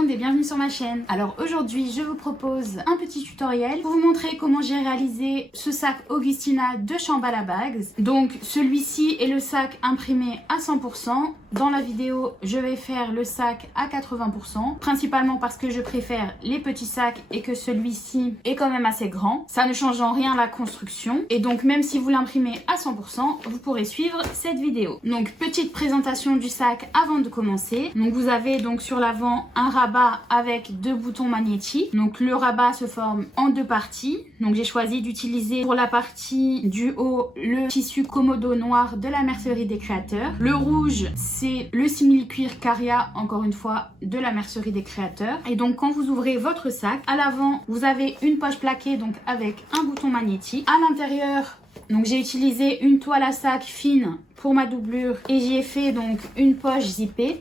monde et bienvenue sur ma chaîne. Alors aujourd'hui je vous propose un petit tutoriel pour vous montrer comment j'ai réalisé ce sac Augustina de Shambhala Bags. Donc celui-ci est le sac imprimé à 100%. Dans la vidéo je vais faire le sac à 80%, principalement parce que je préfère les petits sacs et que celui-ci est quand même assez grand. Ça ne change en rien la construction et donc même si vous l'imprimez à 100%, vous pourrez suivre cette vidéo. Donc petite présentation du sac avant de commencer. Donc vous avez donc sur l'avant un rabat avec deux boutons magnétiques. Donc le rabat se forme en deux parties. Donc j'ai choisi d'utiliser pour la partie du haut le tissu Komodo noir de la mercerie des créateurs. Le rouge c'est le simili-cuir Caria, encore une fois de la mercerie des créateurs. Et donc quand vous ouvrez votre sac, à l'avant vous avez une poche plaquée donc avec un bouton magnétique. À l'intérieur, donc j'ai utilisé une toile à sac fine pour ma doublure et j'y ai fait donc une poche zippée.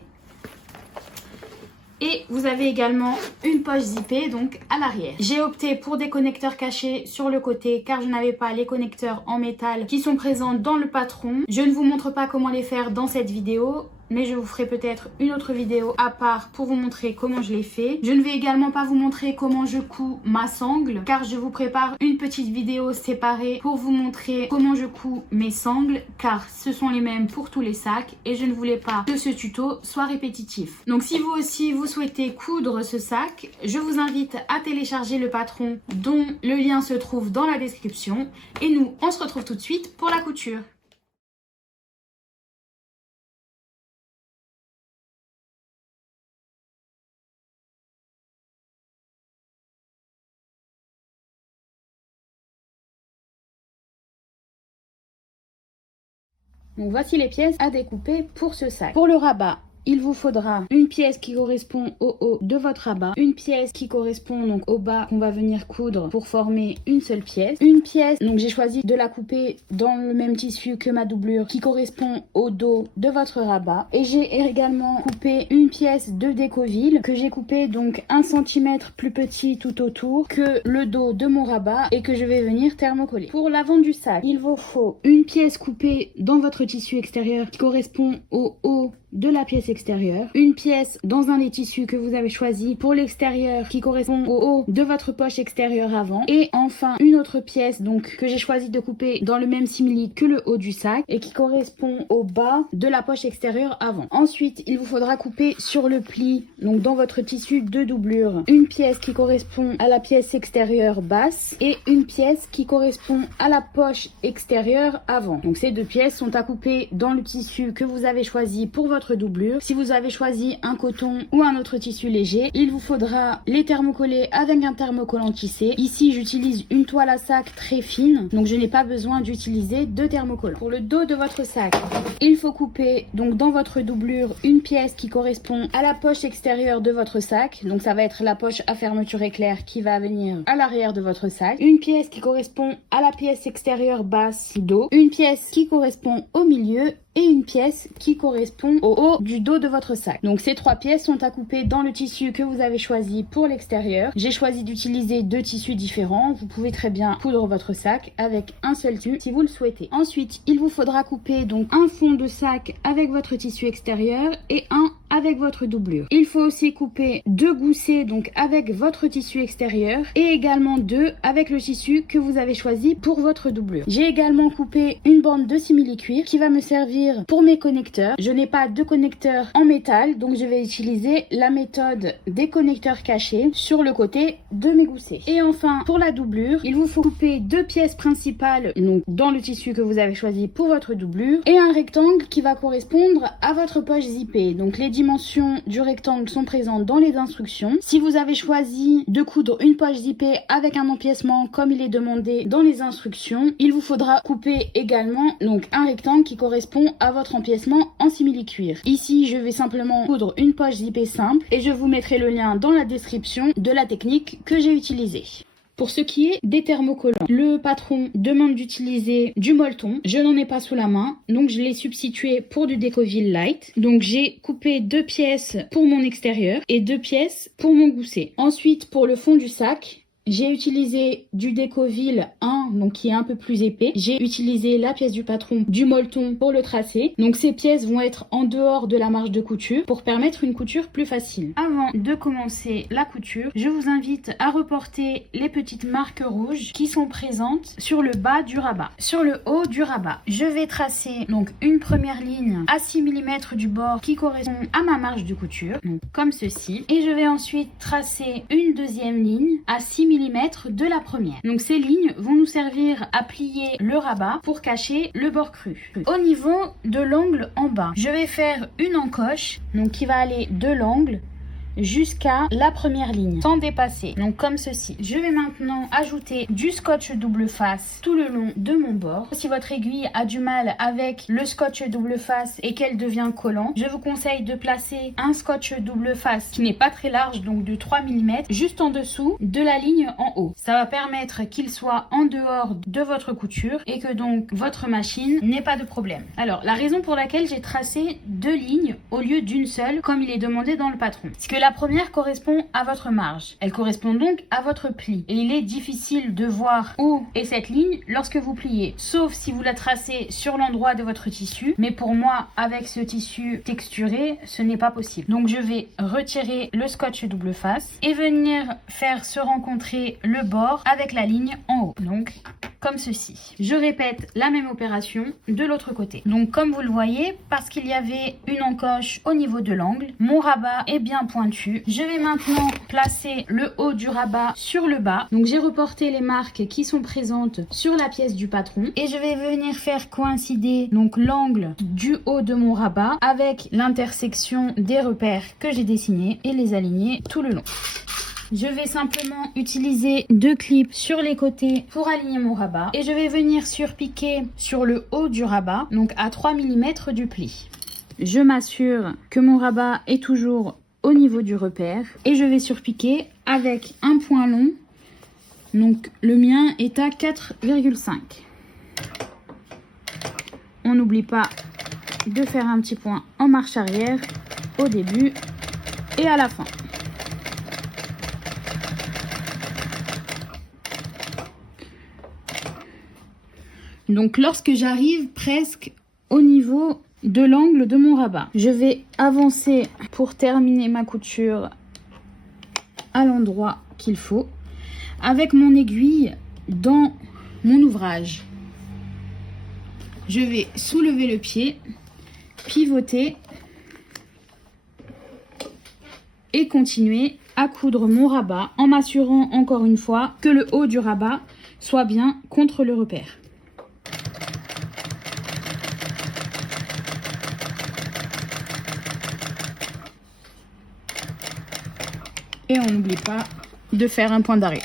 Et vous avez également une poche zippée donc à l'arrière. J'ai opté pour des connecteurs cachés sur le côté car je n'avais pas les connecteurs en métal qui sont présents dans le patron. Je ne vous montre pas comment les faire dans cette vidéo, mais je vous ferai peut-être une autre vidéo à part pour vous montrer comment je l'ai fait. Je ne vais également pas vous montrer comment je couds ma sangle car je vous prépare une petite vidéo séparée pour vous montrer comment je couds mes sangles car ce sont les mêmes pour tous les sacs et je ne voulais pas que ce tuto soit répétitif. Donc si vous aussi vous souhaitez coudre ce sac, je vous invite à télécharger le patron dont le lien se trouve dans la description et nous on se retrouve tout de suite pour la couture. Donc voici les pièces à découper pour ce sac. Pour le rabat, il vous faudra une pièce qui correspond au haut de votre rabat, une pièce qui correspond donc au bas qu'on va venir coudre pour former une seule pièce, une pièce, donc j'ai choisi de la couper dans le même tissu que ma doublure qui correspond au dos de votre rabat et j'ai également coupé une pièce de Décoville que j'ai coupé donc 1 cm plus petit tout autour que le dos de mon rabat et que je vais venir thermocoller. Pour l'avant du sac, il vous faut une pièce coupée dans votre tissu extérieur qui correspond au haut de la pièce extérieure, une pièce dans un des tissus que vous avez choisi pour l'extérieur qui correspond au haut de votre poche extérieure avant et enfin une autre pièce donc que j'ai choisi de couper dans le même simili que le haut du sac et qui correspond au bas de la poche extérieure avant. Ensuite il vous faudra couper sur le pli donc dans votre tissu de doublure une pièce qui correspond à la pièce extérieure basse et une pièce qui correspond à la poche extérieure avant. Donc ces deux pièces sont à couper dans le tissu que vous avez choisi pour votre doublure. Si vous avez choisi un coton ou un autre tissu léger, il vous faudra les thermocoller avec un thermocollant tissé. Ici j'utilise une toile à sac très fine, donc je n'ai pas besoin d'utiliser de thermocollant. Pour le dos de votre sac, il faut couper donc dans votre doublure une pièce qui correspond à la poche extérieure de votre sac, donc ça va être la poche à fermeture éclair qui va venir à l'arrière de votre sac, une pièce qui correspond à la pièce extérieure basse dos, une pièce qui correspond au milieu et une pièce qui correspond au haut du dos de votre sac. Donc ces trois pièces sont à couper dans le tissu que vous avez choisi pour l'extérieur. J'ai choisi d'utiliser deux tissus différents. Vous pouvez très bien coudre votre sac avec un seul tissu si vous le souhaitez. Ensuite, il vous faudra couper donc un fond de sac avec votre tissu extérieur et un avec votre doublure. Il faut aussi couper deux goussets donc avec votre tissu extérieur et également deux avec le tissu que vous avez choisi pour votre doublure. J'ai également coupé une bande de simili-cuir qui va me servir pour mes connecteurs. Je n'ai pas de connecteurs en métal donc je vais utiliser la méthode des connecteurs cachés sur le côté de mes goussets. Et enfin pour la doublure, il vous faut couper deux pièces principales donc dans le tissu que vous avez choisi pour votre doublure et un rectangle qui va correspondre à votre poche zippée. Donc les dimensions du rectangle sont présentes dans les instructions. Si vous avez choisi de coudre une poche zippée avec un empiècement comme il est demandé dans les instructions, il vous faudra couper également donc un rectangle qui correspond à votre empiècement en simili-cuir. Ici je vais simplement coudre une poche zippée simple et je vous mettrai le lien dans la description de la technique que j'ai utilisée. Pour ce qui est des thermocollants, le patron demande d'utiliser du Molton. Je n'en ai pas sous la main, donc je l'ai substitué pour du Décoville Light. Donc j'ai coupé deux pièces pour mon extérieur et deux pièces pour mon gousset. Ensuite, pour le fond du sac, J'ai utilisé du Décoville 1, donc qui est un peu plus épais. J'ai utilisé la pièce du patron du molleton pour le tracer. Donc ces pièces vont être en dehors de la marge de couture pour permettre une couture plus facile. Avant de commencer la couture, je vous invite à reporter les petites marques rouges qui sont présentes sur le bas du rabat. Sur le haut du rabat, je vais tracer donc une première ligne à 6 mm du bord qui correspond à ma marge de couture, donc comme ceci. Et je vais ensuite tracer une deuxième ligne à 6 mm de la première. Donc ces lignes vont nous servir à plier le rabat pour cacher le bord cru. Au niveau de l'angle en bas, je vais faire une encoche donc qui va aller de l'angle jusqu'à la première ligne sans dépasser, donc comme ceci. Je vais maintenant ajouter du scotch double face tout le long de mon bord. Si votre aiguille a du mal avec le scotch double face et qu'elle devient collant, je vous conseille de placer un scotch double face qui n'est pas très large, donc de 3 mm, juste en dessous de la ligne en haut. Ça va permettre qu'il soit en dehors de votre couture et que donc votre machine n'ait pas de problème. Alors la raison pour laquelle j'ai tracé 2 lignes au lieu d'une seule comme il est demandé dans le patron, c'est que la première correspond à votre marge. Elle correspond donc à votre pli. Et il est difficile de voir où est cette ligne lorsque vous pliez. Sauf si vous la tracez sur l'endroit de votre tissu. Mais pour moi, avec ce tissu texturé, ce n'est pas possible. Donc je vais retirer le scotch double face et venir faire se rencontrer le bord avec la ligne en haut. Donc comme ceci. Je répète la même opération de l'autre côté. Donc comme vous le voyez, parce qu'il y avait une encoche au niveau de l'angle, mon rabat est bien pointu. Je vais maintenant placer le haut du rabat sur le bas. Donc j'ai reporté les marques qui sont présentes sur la pièce du patron et je vais venir faire coïncider donc l'angle du haut de mon rabat avec l'intersection des repères que j'ai dessinés et les aligner tout le long. Je vais simplement utiliser 2 clips sur les côtés pour aligner mon rabat et je vais venir surpiquer sur le haut du rabat, donc à 3 mm du pli. Je m'assure que mon rabat est toujours au niveau du repère et je vais surpiquer avec un point long, donc le mien est à 4,5. On n'oublie pas de faire un petit point en marche arrière au début et à la fin. Donc lorsque j'arrive presque au niveau de l'angle de mon rabat, je vais avancer pour terminer ma couture à l'endroit qu'il faut avec mon aiguille dans mon ouvrage. Je vais soulever le pied, pivoter et continuer à coudre mon rabat en m'assurant encore une fois que le haut du rabat soit bien contre le repère. Et on n'oublie pas de faire un point d'arrêt.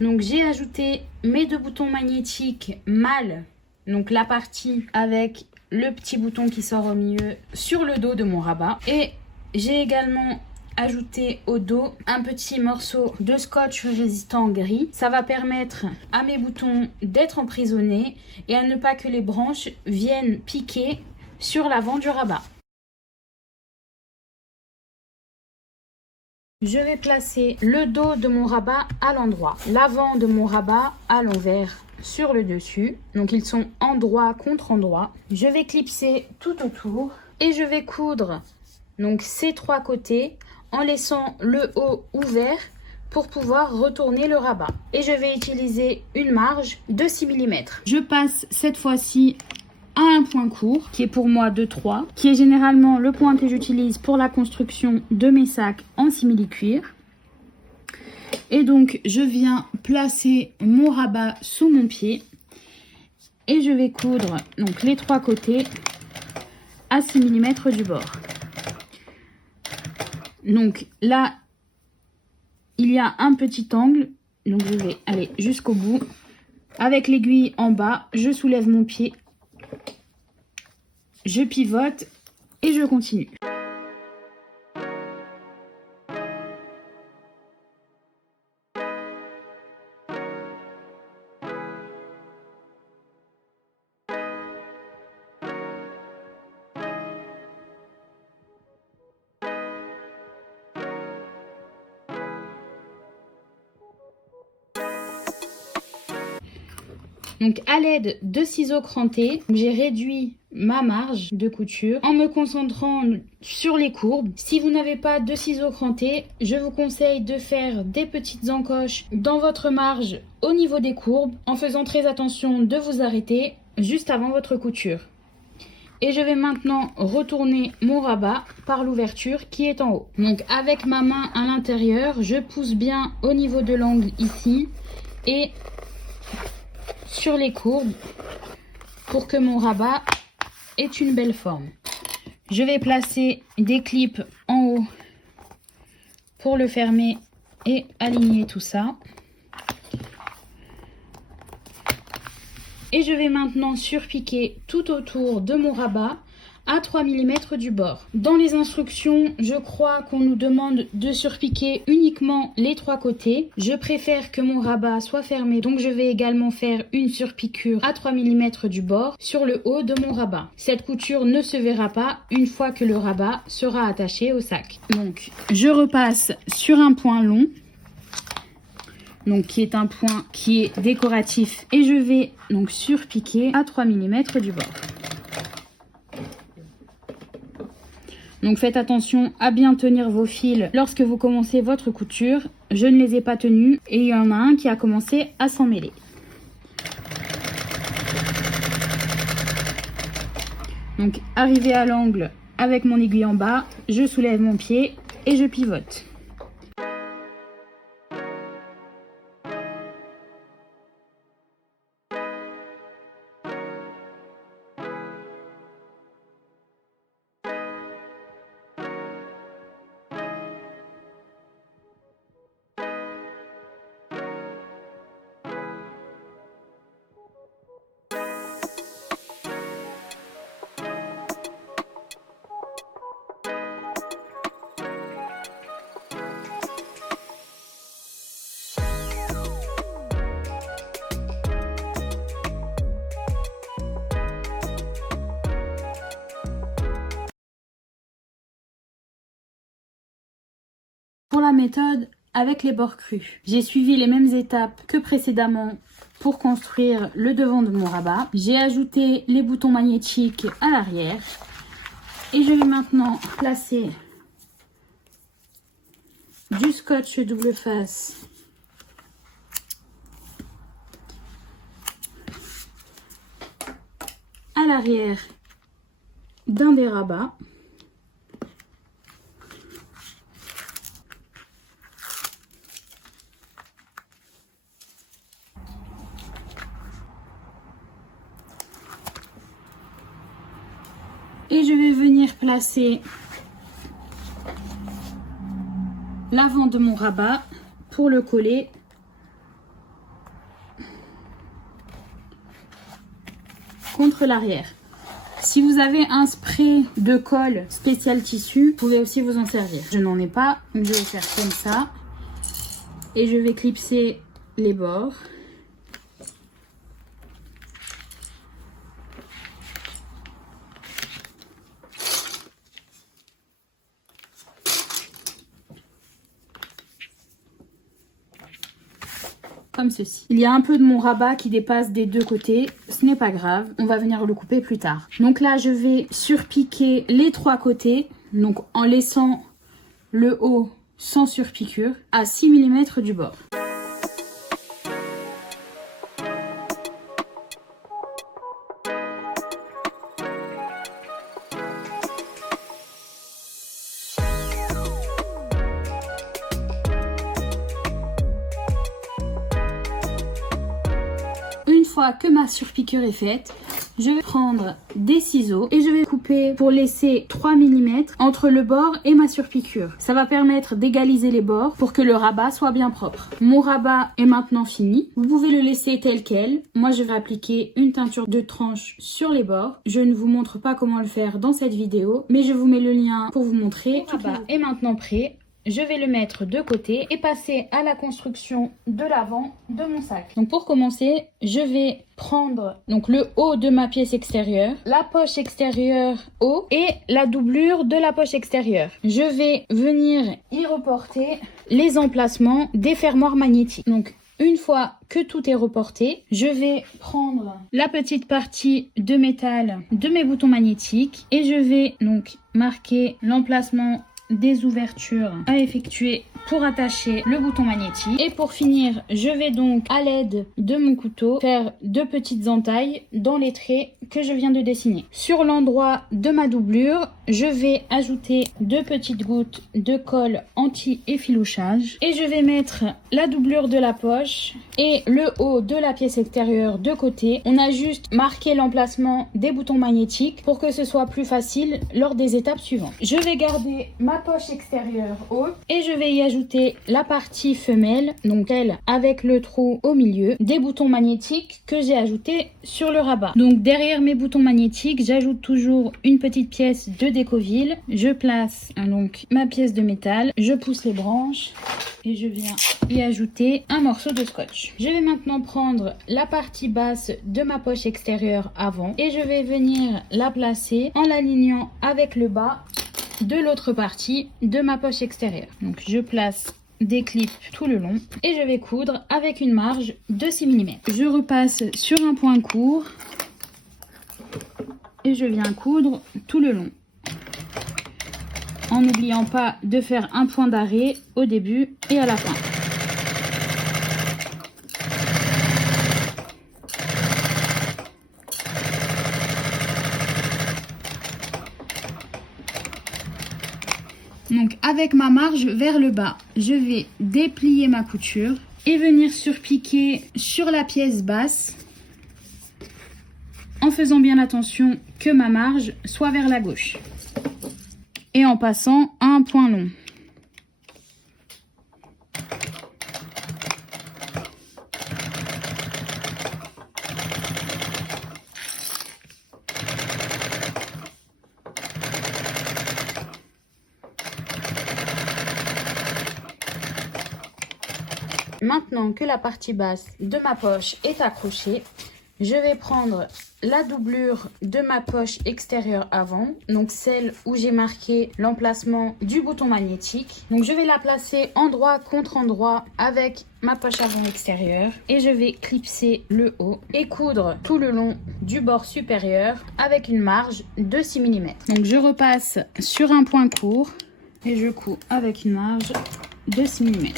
Donc j'ai ajouté mes 2 boutons magnétiques mâles, donc la partie avec le petit bouton qui sort au milieu sur le dos de mon rabat. Et j'ai également ajouté au dos un petit morceau de scotch résistant gris. Ça va permettre à mes boutons d'être emprisonnés et à ne pas que les branches viennent piquer sur l'avant du rabat. Je vais placer le dos de mon rabat à l'endroit, l'avant de mon rabat à l'envers sur le dessus. Donc ils sont endroit contre endroit. Je vais clipser tout autour et je vais coudre donc ces 3 côtés en laissant le haut ouvert pour pouvoir retourner le rabat. Et je vais utiliser une marge de 6 mm. Je passe cette fois-ci à un point court qui est pour moi de 3, qui est généralement le point que j'utilise pour la construction de mes sacs en simili-cuir. Et donc je viens placer mon rabat sous mon pied et je vais coudre donc les 3 côtés à 6 mm du bord. Donc là il y a un petit angle, donc je vais aller jusqu'au bout. Avec l'aiguille en bas, je soulève mon pied, je pivote et je continue. Donc à l'aide de ciseaux crantés, j'ai réduit ma marge de couture en me concentrant sur les courbes. Si vous n'avez pas de ciseaux crantés, je vous conseille de faire des petites encoches dans votre marge au niveau des courbes en faisant très attention de vous arrêter juste avant votre couture. Et je vais maintenant retourner mon rabat par l'ouverture qui est en haut. Donc avec ma main à l'intérieur, je pousse bien au niveau de l'angle ici et sur les courbes pour que mon rabat ait une belle forme. Je vais placer des clips en haut pour le fermer et aligner tout ça. Et je vais maintenant surpiquer tout autour de mon rabat à 3 mm du bord. Dans les instructions, je crois qu'on nous demande de surpiquer uniquement les 3 côtés. Je préfère que mon rabat soit fermé, donc je vais également faire une surpiqûre à 3 mm du bord sur le haut de mon rabat. Cette couture ne se verra pas une fois que le rabat sera attaché au sac. Donc je repasse sur un point long, donc qui est un point qui est décoratif, et je vais donc surpiquer à 3 mm du bord. Donc faites attention à bien tenir vos fils lorsque vous commencez votre couture. Je ne les ai pas tenus et il y en a un qui a commencé à s'en mêler. Donc arrivé à l'angle avec mon aiguille en bas, je soulève mon pied et je pivote. Pour la méthode avec les bords crus, j'ai suivi les mêmes étapes que précédemment pour construire le devant de mon rabat. J'ai ajouté les boutons magnétiques à l'arrière et je vais maintenant placer du scotch double face à l'arrière d'un des rabats. Et je vais venir placer l'avant de mon rabat pour le coller contre l'arrière. Si vous avez un spray de colle spécial tissu, vous pouvez aussi vous en servir. Je n'en ai pas, donc je vais faire comme ça. Et je vais clipser les bords. Comme ceci. Il y a un peu de mon rabat qui dépasse des deux côtés, ce n'est pas grave, on va venir le couper plus tard. Donc là je vais surpiquer les 3 côtés, donc en laissant le haut sans surpiqûre à 6 mm du bord. Une fois que ma surpiqûre est faite, je vais prendre des ciseaux et je vais couper pour laisser 3 mm entre le bord et ma surpiqûre. Ça va permettre d'égaliser les bords pour que le rabat soit bien propre. Mon rabat est maintenant fini. Vous pouvez le laisser tel quel. Moi, je vais appliquer une teinture de tranche sur les bords. Je ne vous montre pas comment le faire dans cette vidéo, mais je vous mets le lien pour vous montrer. Le rabat est maintenant prêt. Je vais le mettre de côté et passer à la construction de l'avant de mon sac. Donc pour commencer, je vais prendre donc le haut de ma pièce extérieure, la poche extérieure haut et la doublure de la poche extérieure. Je vais venir y reporter les emplacements des fermoirs magnétiques. Donc Une fois que tout est reporté, je vais prendre la petite partie de métal de mes boutons magnétiques et je vais donc marquer l'emplacement des ouvertures à effectuer pour attacher le bouton magnétique. Et pour finir, je vais donc à l'aide de mon couteau faire 2 petites entailles dans les traits que je viens de dessiner. Sur l'endroit de ma doublure, je vais ajouter 2 petites gouttes de colle anti-effilochage et je vais mettre la doublure de la poche et le haut de la pièce extérieure de côté. On a juste marqué l'emplacement des boutons magnétiques pour que ce soit plus facile lors des étapes suivantes. Je vais garder ma poche extérieure haute et je vais y ajouter la partie femelle, donc elle avec le trou au milieu, des boutons magnétiques que j'ai ajoutés sur le rabat. Donc derrière mes boutons magnétiques, j'ajoute toujours une petite pièce de Décoville. Je place donc ma pièce de métal, je pousse les branches et je viens y ajouter un morceau de scotch. Je vais maintenant prendre la partie basse de ma poche extérieure avant et je vais venir la placer en l'alignant avec le bas de l'autre partie de ma poche extérieure. Donc je place des clips tout le long et je vais coudre avec une marge de 6 mm. Je repasse sur un point court et je viens coudre tout le long en n'oubliant pas de faire un point d'arrêt au début et à la fin. Donc avec ma marge vers le bas, je vais déplier ma couture et venir surpiquer sur la pièce basse en faisant bien attention que ma marge soit vers la gauche et en passant à un point long. Maintenant que la partie basse de ma poche est accrochée, je vais prendre la doublure de ma poche extérieure avant, donc celle où j'ai marqué l'emplacement du bouton magnétique. Donc je vais la placer endroit contre endroit avec ma poche avant extérieure et je vais clipser le haut et coudre tout le long du bord supérieur avec une marge de 6 mm. Donc je repasse sur un point court et je couds avec une marge de 6 mm.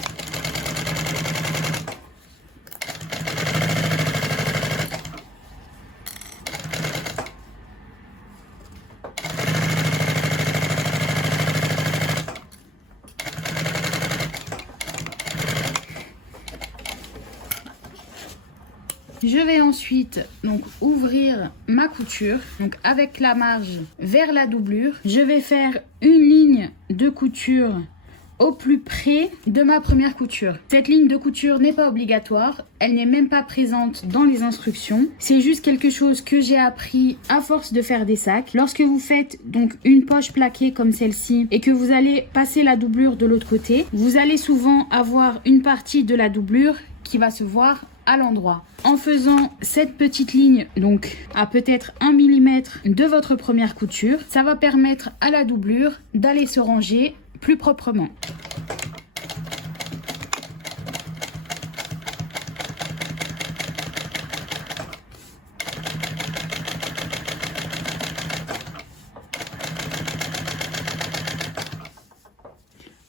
Je vais ensuite donc ouvrir ma couture, donc avec la marge vers la doublure. Je vais faire une ligne de couture au plus près de ma première couture. Cette ligne de couture n'est pas obligatoire, elle n'est même pas présente dans les instructions. C'est juste quelque chose que j'ai appris à force de faire des sacs. Lorsque vous faites donc une poche plaquée comme celle-ci et que vous allez passer la doublure de l'autre côté, vous allez souvent avoir une partie de la doublure qui va se voir à l'endroit. En faisant cette petite ligne, donc à peut-être 1 mm de votre première couture, ça va permettre à la doublure d'aller se ranger plus proprement.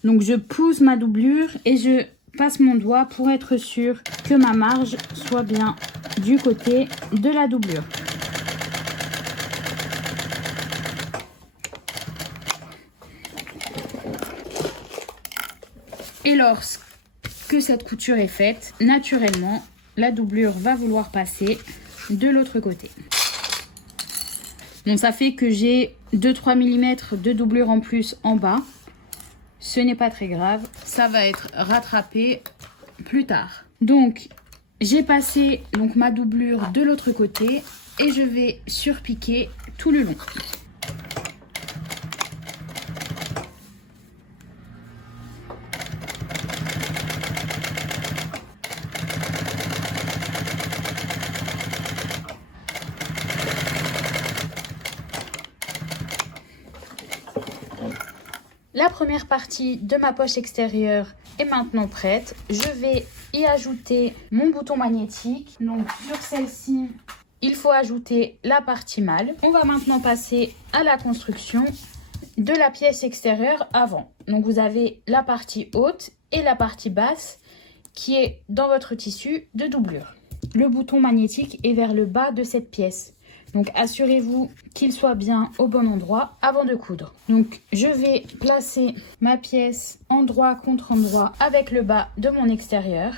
Donc je pousse ma doublure et je passe mon doigt pour être sûr que ma marge soit bien du côté de la doublure. Et lorsque cette couture est faite, naturellement, la doublure va vouloir passer de l'autre côté. Donc ça fait que j'ai 2-3 mm de doublure en plus en bas. Ce n'est pas très grave, ça va être rattrapé plus tard. Donc j'ai passé ma doublure de l'autre côté et je vais surpiquer tout le long. la première partie de ma poche extérieure est maintenant prête. Je vais y ajouter mon bouton magnétique. Donc sur celle-ci, il faut ajouter la partie mâle. On va maintenant passer à la construction de la pièce extérieure avant. Donc vous avez la partie haute et la partie basse qui est dans votre tissu de doublure. Le bouton magnétique est vers le bas de cette pièce. Donc assurez-vous qu'il soit bien au bon endroit avant de coudre. Donc je vais placer ma pièce endroit contre endroit avec le bas de mon extérieur.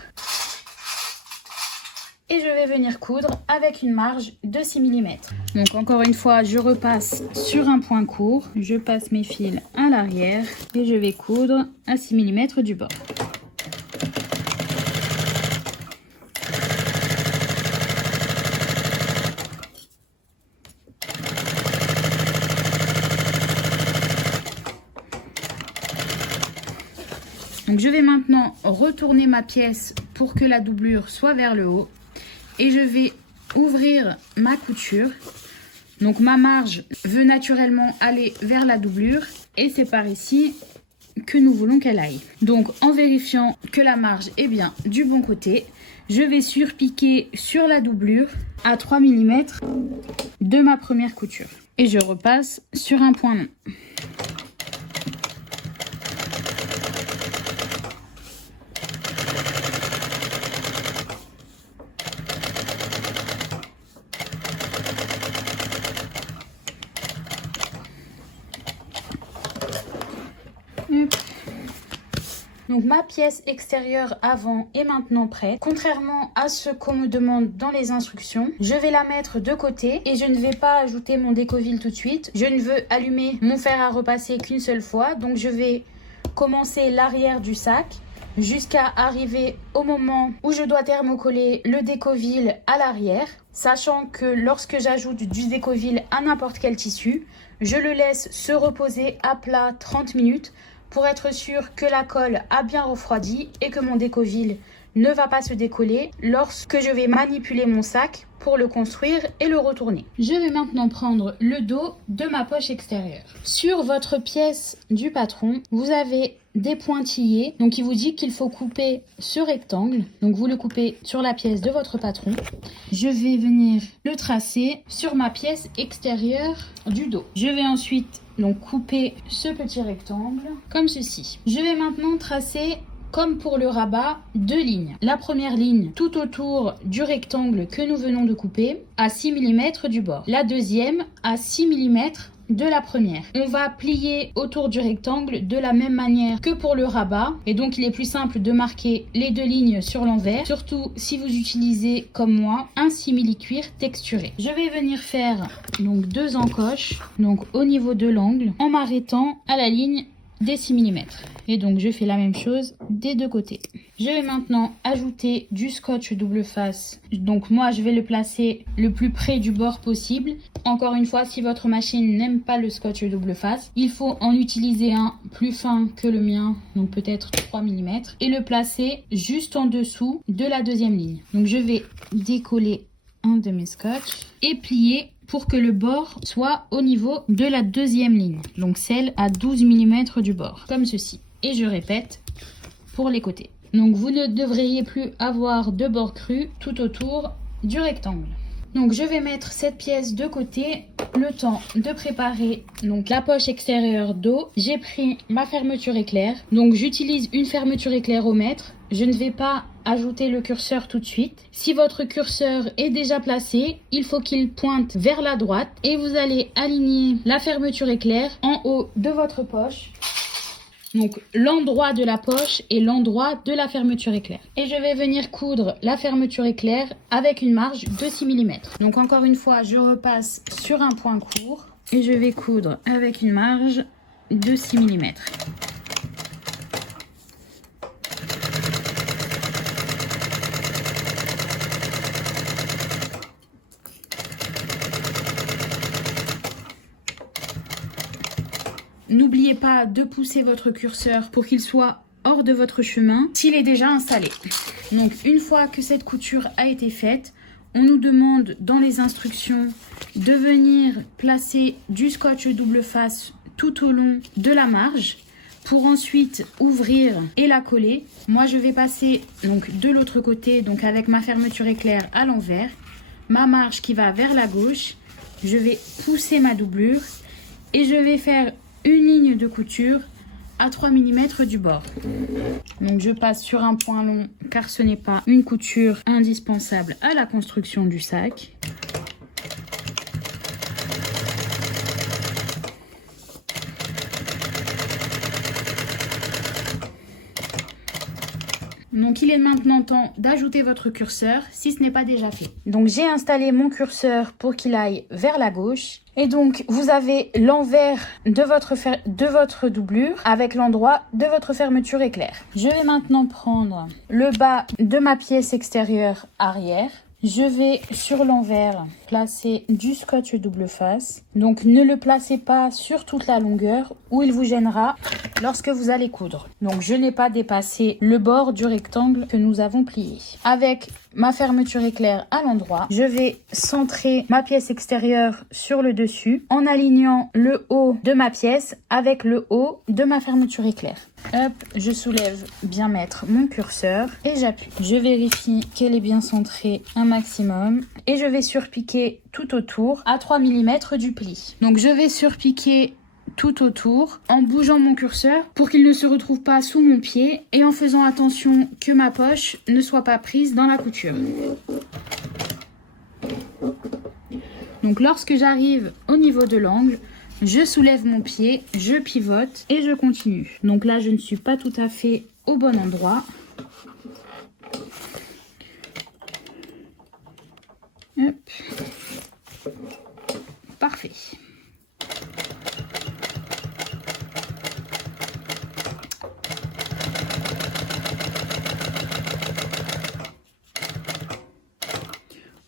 Et je vais venir coudre avec une marge de 6 mm. Donc encore une fois, je repasse sur un point court. Je passe mes fils à l'arrière et je vais coudre à 6 mm du bord. Donc je vais maintenant retourner ma pièce pour que la doublure soit vers le haut. Et je vais ouvrir ma couture. Donc ma marge veut naturellement aller vers la doublure. Et c'est par ici que nous voulons qu'elle aille. Donc en vérifiant que la marge est bien du bon côté, je vais surpiquer sur la doublure à 3 mm de ma première couture. Et je repasse sur un point long. Donc ma pièce extérieure avant est maintenant prête. Contrairement à ce qu'on me demande dans les instructions, je vais la mettre de côté et je ne vais pas ajouter mon décoville tout de suite. Je ne veux allumer mon fer à repasser qu'une seule fois. Donc je vais commencer l'arrière du sac jusqu'à arriver au moment où je dois thermocoller le décoville à l'arrière. Sachant que lorsque j'ajoute du décoville à n'importe quel tissu, je le laisse se reposer à plat 30 minutes pour être sûr que la colle a bien refroidi et que mon décoville ne va pas se décoller lorsque je vais manipuler mon sac pour le construire et le retourner. Je vais maintenant prendre le dos de ma poche extérieure. Sur votre pièce du patron, vous avez des pointillés, donc il vous dit qu'il faut couper ce rectangle. Donc vous le coupez sur la pièce de votre patron. Je vais venir le tracer sur ma pièce extérieure du dos. Je vais ensuite donc couper ce petit rectangle comme ceci. Je vais maintenant tracer, comme pour le rabat, deux lignes. La première ligne tout autour du rectangle que nous venons de couper à 6 mm du bord. La deuxième à 6 mm de la première. On va plier autour du rectangle de la même manière que pour le rabat. Et donc il est plus simple de marquer les deux lignes sur l'envers. Surtout si vous utilisez comme moi un simili-cuir texturé. Je vais venir faire donc deux encoches donc au niveau de l'angle en m'arrêtant à la ligne des 6 mm. Et donc je fais la même chose des deux côtés. Je vais maintenant ajouter du scotch double face. Donc moi je vais le placer le plus près du bord possible. Encore une fois, si votre machine n'aime pas le scotch double face, il faut en utiliser un plus fin que le mien, donc peut-être 3 mm, et le placer juste en dessous de la deuxième ligne. Donc je vais décoller un de mes scotch et plier pour que le bord soit au niveau de la deuxième ligne, donc celle à 12 mm du bord, comme ceci. Et je répète pour les côtés. Donc vous ne devriez plus avoir de bord cru tout autour du rectangle. Donc je vais mettre cette pièce de côté, le temps de préparer donc la poche extérieure dos. J'ai pris ma fermeture éclair, donc j'utilise une fermeture éclair au mètre. Je ne vais pas ajouter le curseur tout de suite. Si votre curseur est déjà placé, il faut qu'il pointe vers la droite et vous allez aligner la fermeture éclair en haut de votre poche. Donc l'endroit de la poche et l'endroit de la fermeture éclair. Et je vais venir coudre la fermeture éclair avec une marge de 6 mm. Donc encore une fois, je repasse sur un point court et je vais coudre avec une marge de 6 mm. N'oubliez pas de pousser votre curseur pour qu'il soit hors de votre chemin s'il est déjà installé. Donc une fois que cette couture a été faite, on nous demande dans les instructions de venir placer du scotch double face tout au long de la marge pour ensuite ouvrir et la coller. Moi je vais passer donc de l'autre côté, donc avec ma fermeture éclair à l'envers, ma marge qui va vers la gauche, je vais pousser ma doublure et je vais faire une ligne de couture à 3 mm du bord. Donc je passe sur un point long car ce n'est pas une couture indispensable à la construction du sac. Donc il est maintenant temps d'ajouter votre curseur si ce n'est pas déjà fait. Donc j'ai installé mon curseur pour qu'il aille vers la gauche. Et donc vous avez l'envers de votre doublure avec l'endroit de votre fermeture éclair. Je vais maintenant prendre le bas de ma pièce extérieure arrière. Je vais sur l'envers placer du scotch double face. Donc ne le placez pas sur toute la longueur ou il vous gênera lorsque vous allez coudre. Donc je n'ai pas dépassé le bord du rectangle que nous avons plié. Avec ma fermeture éclair à l'endroit, je vais centrer ma pièce extérieure sur le dessus en alignant le haut de ma pièce avec le haut de ma fermeture éclair. Hop, je soulève bien mettre mon curseur et j'appuie. Je vérifie qu'elle est bien centrée un maximum et je vais surpiquer tout autour à 3 mm du pli. Donc je vais surpiquer tout autour en bougeant mon curseur pour qu'il ne se retrouve pas sous mon pied et en faisant attention que ma poche ne soit pas prise dans la couture. Donc lorsque j'arrive au niveau de l'angle, je soulève mon pied, je pivote et je continue. Donc là, je ne suis pas tout à fait au bon endroit. Hop. Parfait.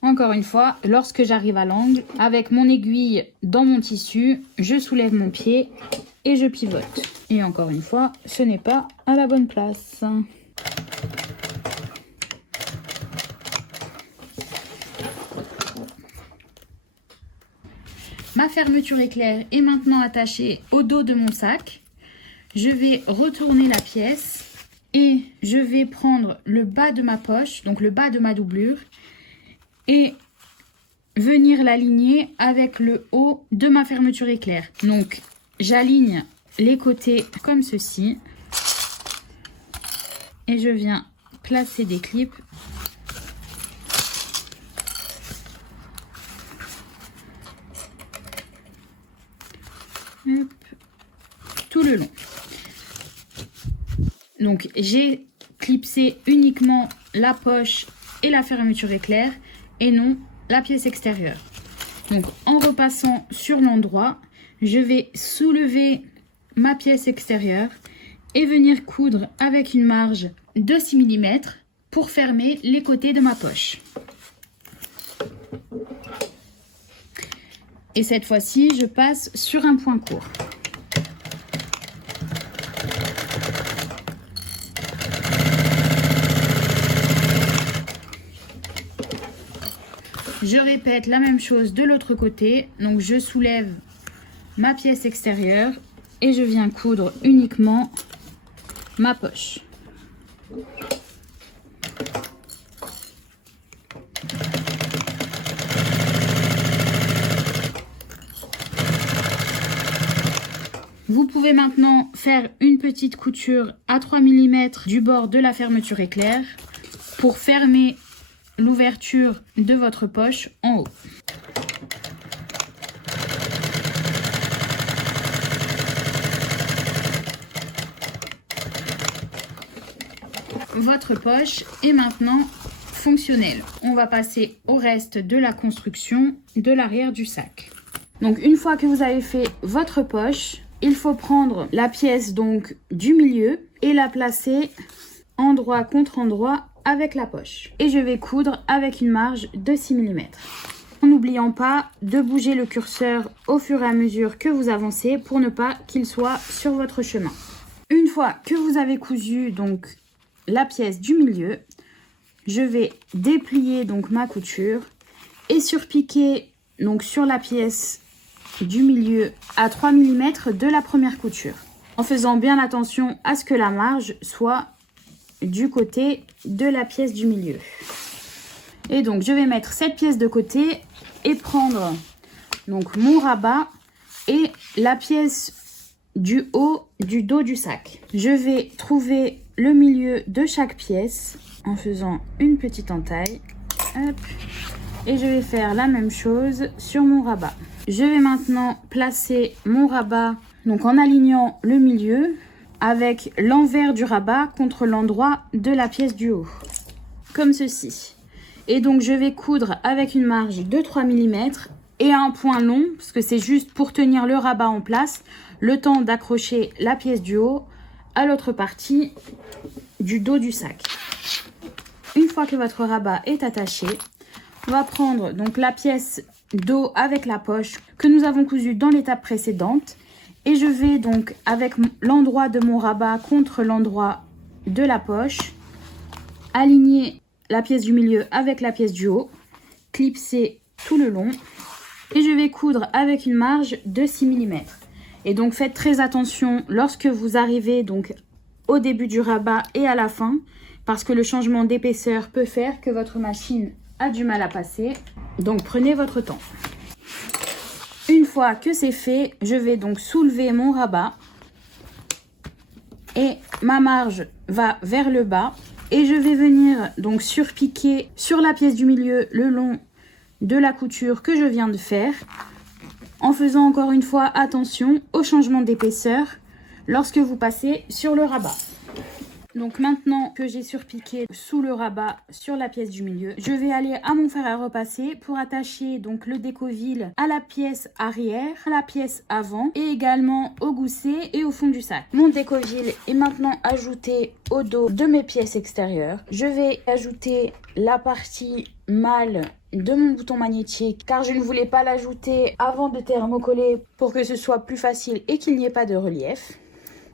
Encore une fois, lorsque j'arrive à l'angle, avec mon aiguille dans mon tissu, je soulève mon pied et je pivote. Et encore une fois, ce n'est pas à la bonne place. Ma fermeture éclair est maintenant attachée au dos de mon sac. Je vais retourner la pièce et je vais prendre le bas de ma poche, donc le bas de ma doublure, et venir l'aligner avec le haut de ma fermeture éclair. Donc j'aligne les côtés comme ceci et je viens placer des clips hop, tout le long. Donc j'ai clipsé uniquement la poche et la fermeture éclair et non la pièce extérieure. Donc en repassant sur l'endroit, je vais soulever ma pièce extérieure et venir coudre avec une marge de 6 mm pour fermer les côtés de ma poche. Et cette fois-ci, je passe sur un point court. Je répète la même chose de l'autre côté. Donc je soulève ma pièce extérieure et je viens coudre uniquement ma poche. Vous pouvez maintenant faire une petite couture à 3 mm du bord de la fermeture éclair pour fermer l'ouverture de votre poche en haut. Votre poche est maintenant fonctionnelle. On va passer au reste de la construction de l'arrière du sac. Donc une fois que vous avez fait votre poche, il faut prendre la pièce donc du milieu et la placer endroit contre endroit avec la poche. Et je vais coudre avec une marge de 6 mm. En n'oubliant pas de bouger le curseur au fur et à mesure que vous avancez pour ne pas qu'il soit sur votre chemin. Une fois que vous avez cousu donc la pièce du milieu, je vais déplier donc ma couture et surpiquer donc sur la pièce du milieu à 3 mm de la première couture. en faisant bien attention à ce que la marge soit du côté de la pièce du milieu. Et donc je vais mettre cette pièce de côté et prendre donc mon rabat et la pièce du haut du dos du sac. Je vais trouver le milieu de chaque pièce en faisant une petite entaille. Hop. Et je vais faire la même chose sur mon rabat. Je vais maintenant placer mon rabat donc en alignant le milieu avec l'envers du rabat contre l'endroit de la pièce du haut. Comme ceci. Et donc je vais coudre avec une marge de 3 mm et un point long, parce que c'est juste pour tenir le rabat en place, le temps d'accrocher la pièce du haut à l'autre partie du dos du sac. Une fois que votre rabat est attaché, on va prendre donc la pièce dos avec la poche que nous avons cousue dans l'étape précédente. Et je vais donc avec l'endroit de mon rabat contre l'endroit de la poche, aligner la pièce du milieu avec la pièce du haut, clipser tout le long. Et je vais coudre avec une marge de 6 mm. Et donc faites très attention lorsque vous arrivez donc au début du rabat et à la fin, parce que le changement d'épaisseur peut faire que votre machine a du mal à passer. Donc prenez votre temps. Une fois que c'est fait, je vais donc soulever mon rabat et ma marge va vers le bas et je vais venir donc surpiquer sur la pièce du milieu le long de la couture que je viens de faire, en faisant encore une fois attention au changement d'épaisseur lorsque vous passez sur le rabat. Donc maintenant que j'ai surpiqué sous le rabat sur la pièce du milieu, je vais aller à mon fer à repasser pour attacher donc le décoville à la pièce arrière, à la pièce avant et également au gousset et au fond du sac. Mon décoville est maintenant ajouté au dos de mes pièces extérieures. Je vais ajouter la partie mâle de mon bouton magnétique car je ne voulais pas l'ajouter avant de thermocoller pour que ce soit plus facile et qu'il n'y ait pas de relief.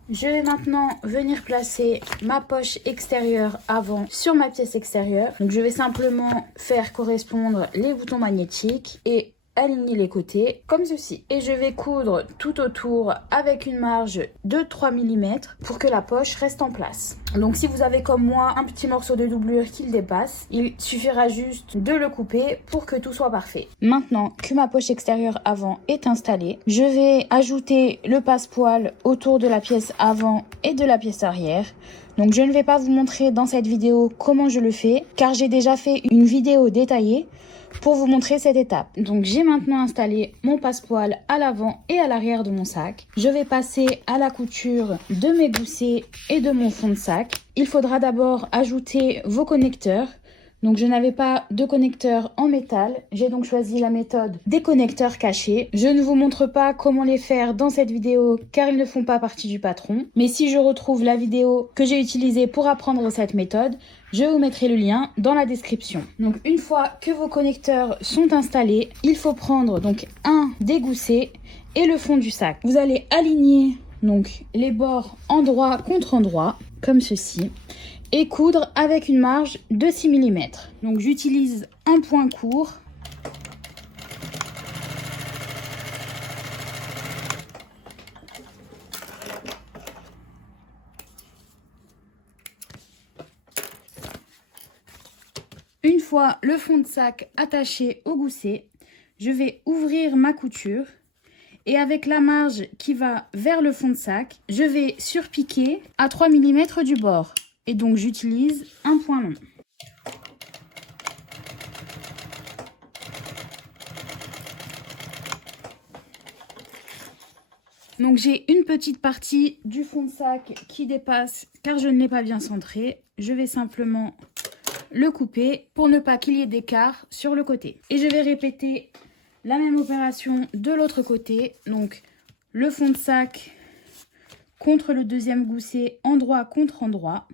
Je vais maintenant venir placer ma poche extérieure avant sur ma pièce extérieure. Donc je vais simplement faire correspondre les boutons magnétiques et aligner les côtés comme ceci. Et je vais coudre tout autour avec une marge de 3 mm pour que la poche reste en place. Donc si vous avez comme moi un petit morceau de doublure qui le dépasse, il suffira juste de le couper pour que tout soit parfait. Maintenant que ma poche extérieure avant est installée, je vais ajouter le passepoil autour de la pièce avant et de la pièce arrière. Donc je ne vais pas vous montrer dans cette vidéo comment je le fais car j'ai déjà fait une vidéo détaillée pour vous montrer cette étape. Donc j'ai maintenant installé mon passepoil à l'avant et à l'arrière de mon sac. Je vais passer à la couture de mes goussets et de mon fond de sac. Il faudra d'abord ajouter vos connecteurs. Donc je n'avais pas de connecteurs en métal, j'ai donc choisi la méthode des connecteurs cachés. Je ne vous montre pas comment les faire dans cette vidéo car ils ne font pas partie du patron. Mais si je retrouve la vidéo que j'ai utilisée pour apprendre cette méthode, je vous mettrai le lien dans la description. Donc une fois que vos connecteurs sont installés, il faut prendre donc un des goussets et le fond du sac. Vous allez aligner donc les bords endroit contre endroit comme ceci. Et coudre avec une marge de 6 mm. Donc j'utilise un point court. Une fois le fond de sac attaché au gousset, je vais ouvrir ma couture et avec la marge qui va vers le fond de sac, je vais surpiquer à 3 mm du bord. Et donc j'utilise un point long. Donc j'ai une petite partie du fond de sac qui dépasse car je ne l'ai pas bien centré. Je vais simplement le couper pour ne pas qu'il y ait d'écart sur le côté. Et je vais répéter la même opération de l'autre côté. Donc le fond de sac contre le deuxième gousset, endroit contre endroit.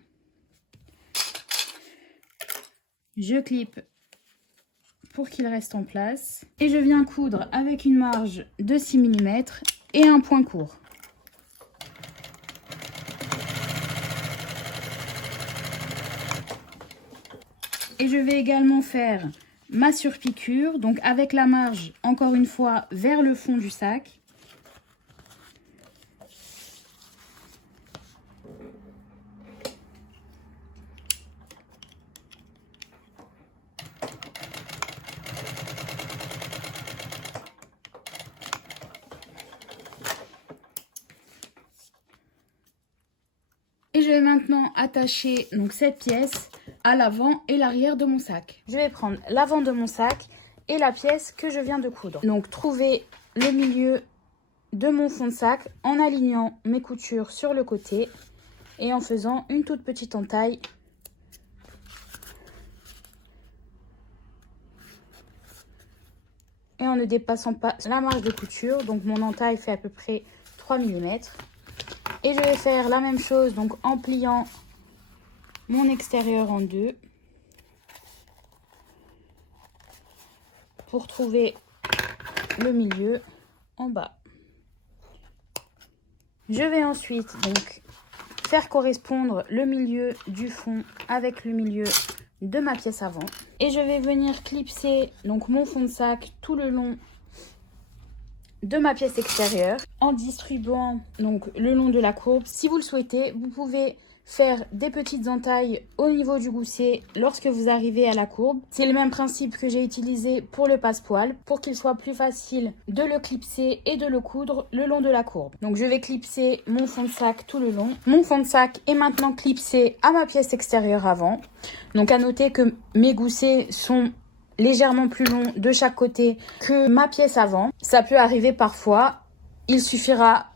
Je clipe pour qu'il reste en place. Et je viens coudre avec une marge de 6 mm et un point court. Et je vais également faire ma surpiqûre, donc avec la marge, encore une fois, vers le fond du sac. Et je vais maintenant attacher donc cette pièce à l'avant et l'arrière de mon sac. Je vais prendre l'avant de mon sac et la pièce que je viens de coudre. Donc trouver le milieu de mon fond de sac en alignant mes coutures sur le côté et en faisant une toute petite entaille et en ne dépassant pas la marge de couture. Donc mon entaille fait à peu près 3 mm. Et je vais faire la même chose donc en pliant mon extérieur en deux pour trouver le milieu en bas. Je vais ensuite donc faire correspondre le milieu du fond avec le milieu de ma pièce avant. Et je vais venir clipser donc mon fond de sac tout le long de ma pièce extérieure en distribuant donc le long de la courbe. Si vous le souhaitez, vous pouvez faire des petites entailles au niveau du gousset lorsque vous arrivez à la courbe. C'est le même principe que j'ai utilisé pour le passepoil pour qu'il soit plus facile de le clipser et de le coudre le long de la courbe. Donc je vais clipser mon fond de sac tout le long. Mon fond de sac est maintenant clipsé à ma pièce extérieure avant. Donc à noter que mes goussets sont légèrement plus longs de chaque côté que ma pièce avant. Ça peut arriver parfois. Il suffira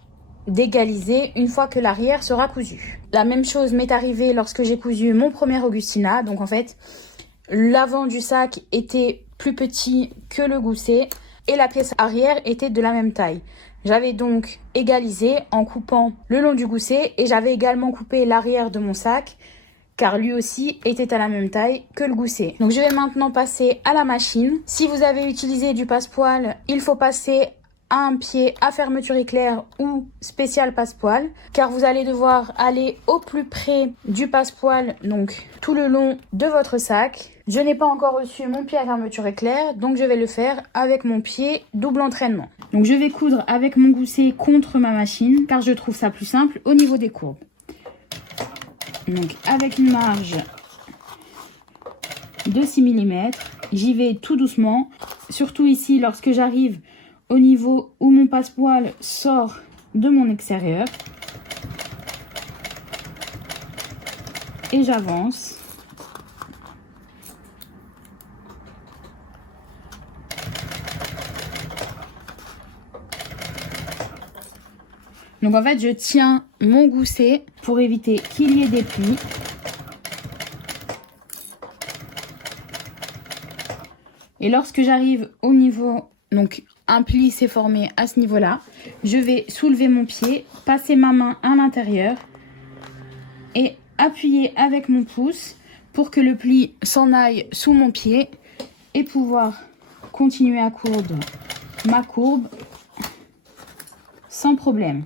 d'égaliser une fois que l'arrière sera cousu. La même chose m'est arrivée lorsque j'ai cousu mon premier Augustina. Donc en fait, l'avant du sac était plus petit que le gousset et la pièce arrière était de la même taille. J'avais donc égalisé en coupant le long du gousset et j'avais également coupé l'arrière de mon sac car lui aussi était à la même taille que le gousset. Donc je vais maintenant passer à la machine. Si vous avez utilisé du passepoil, il faut passer à un pied à fermeture éclair ou spécial passepoil car vous allez devoir aller au plus près du passepoil donc tout le long de votre sac. Je n'ai pas encore reçu mon pied à fermeture éclair donc je vais le faire avec mon pied double entraînement. Donc je vais coudre avec mon gousset contre ma machine car je trouve ça plus simple au niveau des courbes. Donc avec une marge de 6 mm, j'y vais tout doucement, surtout ici lorsque j'arrive au niveau où mon passepoil sort de mon extérieur. Et j'avance. Donc en fait, je tiens mon gousset pour éviter qu'il y ait des plis. Et lorsque j'arrive au niveau, donc un pli s'est formé à ce niveau-là, je vais soulever mon pied, passer ma main à l'intérieur et appuyer avec mon pouce pour que le pli s'en aille sous mon pied et pouvoir continuer à coudre ma courbe sans problème.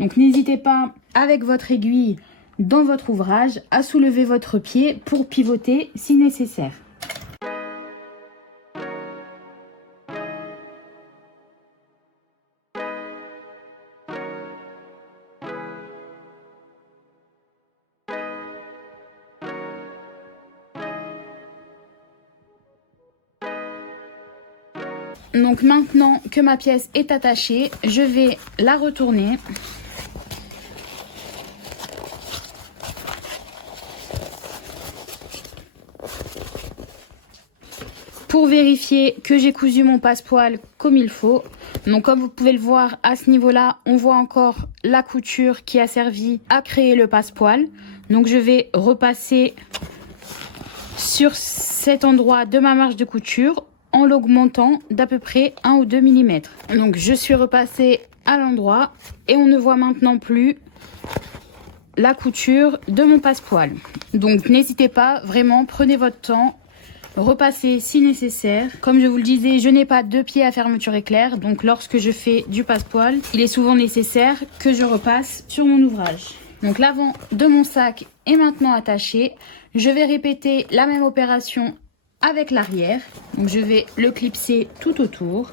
Donc n'hésitez pas avec votre aiguille dans votre ouvrage à soulever votre pied pour pivoter si nécessaire. Donc maintenant que ma pièce est attachée, je vais la retourner. Pour vérifier que j'ai cousu mon passepoil comme il faut. Donc comme vous pouvez le voir à ce niveau-là, on voit encore la couture qui a servi à créer le passepoil. Donc je vais repasser sur cet endroit de ma marge de couture en l'augmentant d'à peu près 1 ou 2 mm. Donc je suis repassée à l'endroit et on ne voit maintenant plus la couture de mon passepoil. Donc n'hésitez pas, vraiment prenez votre temps, repassez si nécessaire. Comme je vous le disais, je n'ai pas de pied à fermeture éclair, donc lorsque je fais du passepoil, il est souvent nécessaire que je repasse sur mon ouvrage. Donc l'avant de mon sac est maintenant attaché. Je vais répéter la même opération avec l'arrière. Donc je vais le clipser tout autour.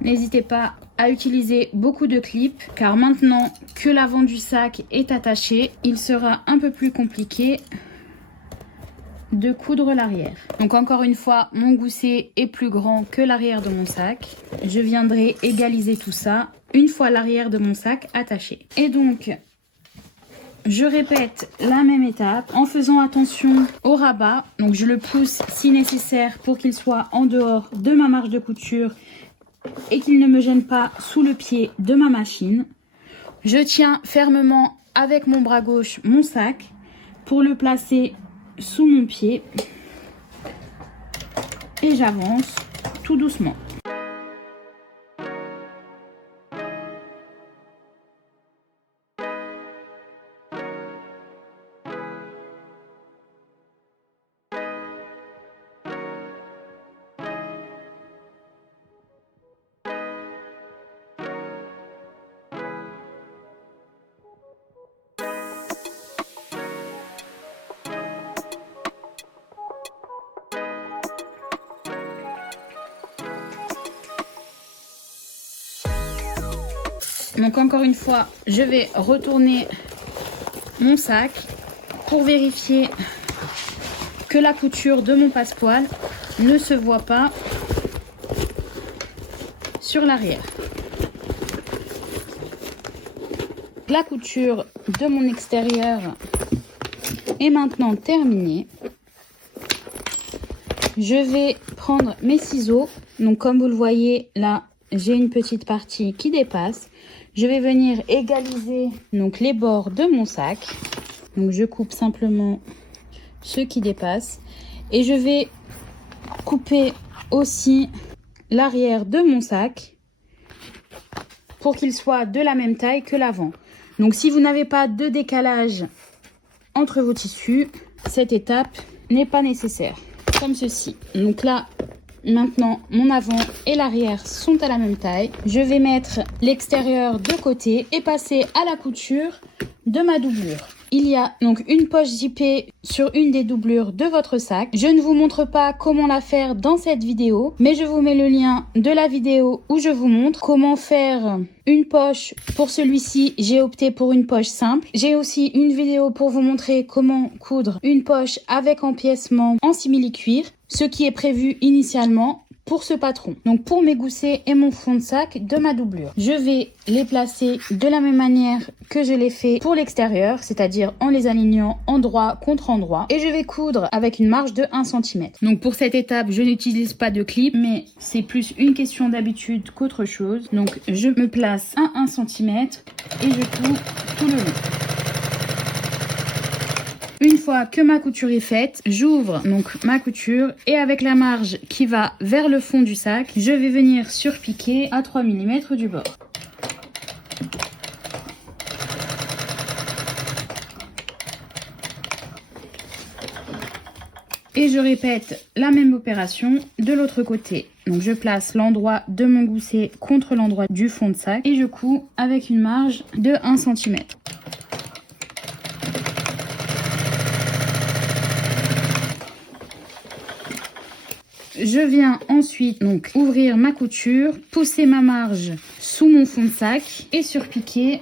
N'hésitez pas à utiliser beaucoup de clips car maintenant que l'avant du sac est attaché, il sera un peu plus compliqué de coudre l'arrière. Donc encore une fois, mon gousset est plus grand que l'arrière de mon sac. Je viendrai égaliser tout ça une fois l'arrière de mon sac attaché. Et donc, je répète la même étape en faisant attention au rabat. Donc je le pousse si nécessaire pour qu'il soit en dehors de ma marge de couture et qu'il ne me gêne pas sous le pied de ma machine. Je tiens fermement avec mon bras gauche mon sac pour le placer sous mon pied et j'avance tout doucement. Donc encore une fois, je vais retourner mon sac pour vérifier que la couture de mon passepoil ne se voit pas sur l'arrière. La couture de mon extérieur est maintenant terminée. Je vais prendre mes ciseaux. Donc comme vous le voyez là, j'ai une petite partie qui dépasse. Je vais venir égaliser donc les bords de mon sac. Donc je coupe simplement ce qui dépasse. Et je vais couper aussi l'arrière de mon sac pour qu'il soit de la même taille que l'avant. Donc si vous n'avez pas de décalage entre vos tissus, cette étape n'est pas nécessaire. Comme ceci. Donc là, maintenant, mon avant et l'arrière sont à la même taille. Je vais mettre l'extérieur de côté et passer à la couture de ma doublure. Il y a donc une poche zippée sur une des doublures de votre sac. Je ne vous montre pas comment la faire dans cette vidéo, mais je vous mets le lien de la vidéo où je vous montre comment faire une poche. Pour celui-ci, j'ai opté pour une poche simple. J'ai aussi une vidéo pour vous montrer comment coudre une poche avec empiècement en simili-cuir, ce qui est prévu initialement pour ce patron. Donc pour mes goussets et mon fond de sac de ma doublure, je vais les placer de la même manière que je l'ai fait pour l'extérieur, c'est-à-dire en les alignant endroit contre endroit, et je vais coudre avec une marge de 1 cm. Donc pour cette étape, je n'utilise pas de clip, mais c'est plus une question d'habitude qu'autre chose. Donc je me place à 1 cm et je couds tout le long. Une fois que ma couture est faite, j'ouvre donc ma couture et avec la marge qui va vers le fond du sac, je vais venir surpiquer à 3 mm du bord. Et je répète la même opération de l'autre côté. Donc je place l'endroit de mon gousset contre l'endroit du fond de sac et je couds avec une marge de 1 cm. Je viens ensuite donc ouvrir ma couture, pousser ma marge sous mon fond de sac et surpiquer.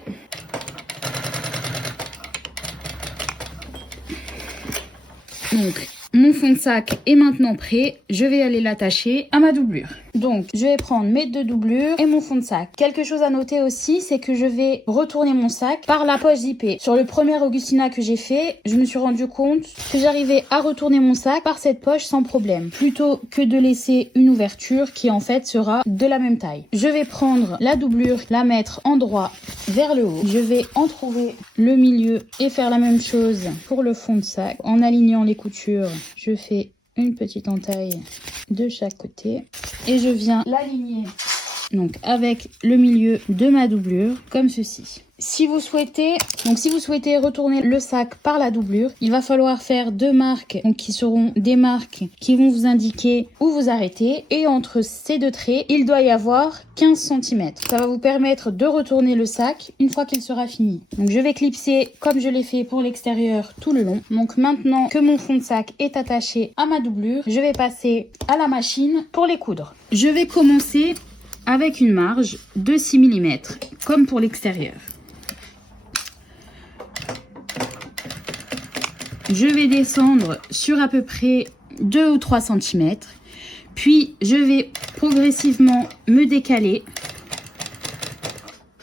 Donc mon fond de sac est maintenant prêt, je vais aller l'attacher à ma doublure. Donc je vais prendre mes deux doublures et mon fond de sac. Quelque chose à noter aussi, c'est que je vais retourner mon sac par la poche zippée. Sur le premier Augustina que j'ai fait, je me suis rendu compte que j'arrivais à retourner mon sac par cette poche sans problème, plutôt que de laisser une ouverture qui en fait sera de la même taille. Je vais prendre la doublure, la mettre en droit vers le haut. Je vais entrouvrer le milieu et faire la même chose pour le fond de sac. En alignant les coutures, je fais une petite entaille de chaque côté et je viens l'aligner donc avec le milieu de ma doublure comme ceci. Si vous souhaitez retourner le sac par la doublure, il va falloir faire deux marques donc qui seront des marques qui vont vous indiquer où vous arrêtez et entre ces deux traits, il doit y avoir 15 cm. Ça va vous permettre de retourner le sac une fois qu'il sera fini. Donc je vais clipser comme je l'ai fait pour l'extérieur tout le long. Donc maintenant que mon fond de sac est attaché à ma doublure, je vais passer à la machine pour les coudre. Je vais commencer avec une marge de 6 mm comme pour l'extérieur. Je vais descendre sur à peu près 2 ou 3 cm. Puis je vais progressivement me décaler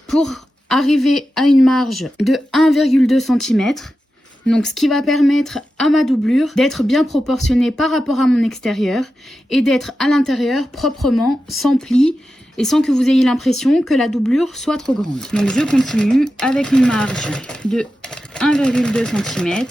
pour arriver à une marge de 1,2 cm. Donc ce qui va permettre à ma doublure d'être bien proportionnée par rapport à mon extérieur et d'être à l'intérieur proprement, sans plis et sans que vous ayez l'impression que la doublure soit trop grande. Donc je continue avec une marge de 1,2 cm.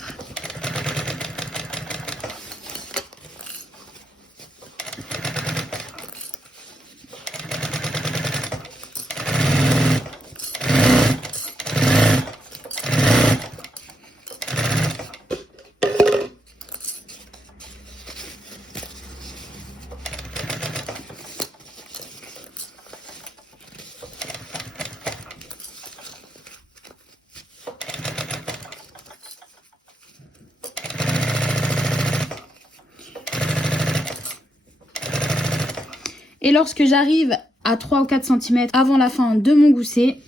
Et lorsque j'arrive à 3 ou 4 cm avant la fin de mon gousset,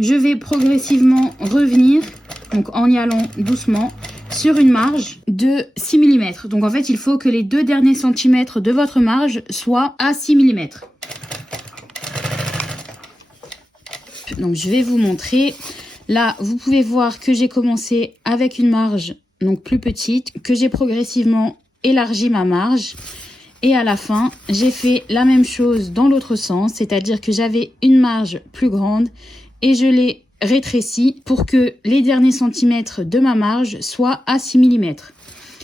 je vais progressivement revenir, donc en y allant doucement, sur une marge de 6 mm. Donc en fait, il faut que les 2 derniers centimètres de votre marge soient à 6 mm. Donc je vais vous montrer. Là, vous pouvez voir que j'ai commencé avec une marge donc plus petite, que j'ai progressivement élargi ma marge. Et à la fin, j'ai fait la même chose dans l'autre sens, c'est-à-dire que j'avais une marge plus grande et je l'ai rétrécie pour que les derniers centimètres de ma marge soient à 6 mm.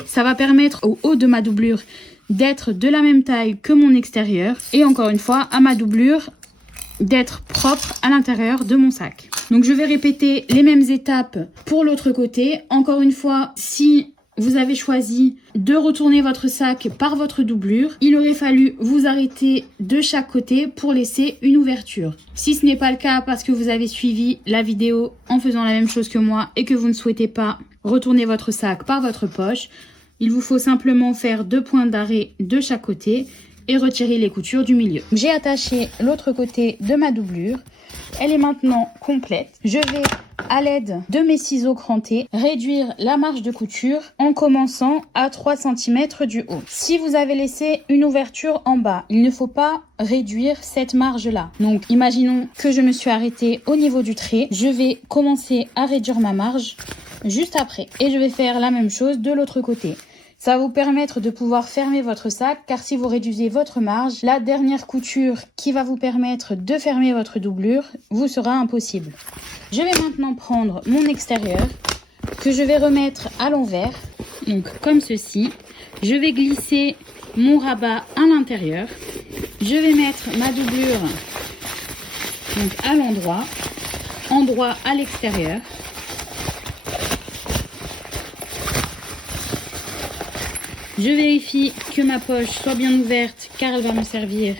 Ça va permettre au haut de ma doublure d'être de la même taille que mon extérieur et encore une fois à ma doublure d'être propre à l'intérieur de mon sac. Donc je vais répéter les mêmes étapes pour l'autre côté. Encore une fois, si vous avez choisi de retourner votre sac par votre doublure, il aurait fallu vous arrêter de chaque côté pour laisser une ouverture. Si ce n'est pas le cas parce que vous avez suivi la vidéo en faisant la même chose que moi et que vous ne souhaitez pas retourner votre sac par votre poche, il vous faut simplement faire 2 points d'arrêt de chaque côté et retirer les coutures du milieu. J'ai attaché l'autre côté de ma doublure. Elle est maintenant complète. Je vais, à l'aide de mes ciseaux crantés, réduire la marge de couture en commençant à 3 cm du haut. Si vous avez laissé une ouverture en bas, il ne faut pas réduire cette marge-là. Donc, imaginons que je me suis arrêtée au niveau du trait. Je vais commencer à réduire ma marge juste après. Et je vais faire la même chose de l'autre côté. Ça va vous permettre de pouvoir fermer votre sac, car si vous réduisez votre marge, la dernière couture qui va vous permettre de fermer votre doublure vous sera impossible. Je vais maintenant prendre mon extérieur que je vais remettre à l'envers, donc comme ceci. Je vais glisser mon rabat à l'intérieur. Je vais mettre ma doublure donc à l'endroit, endroit à l'extérieur. Je vérifie que ma poche soit bien ouverte car elle va me servir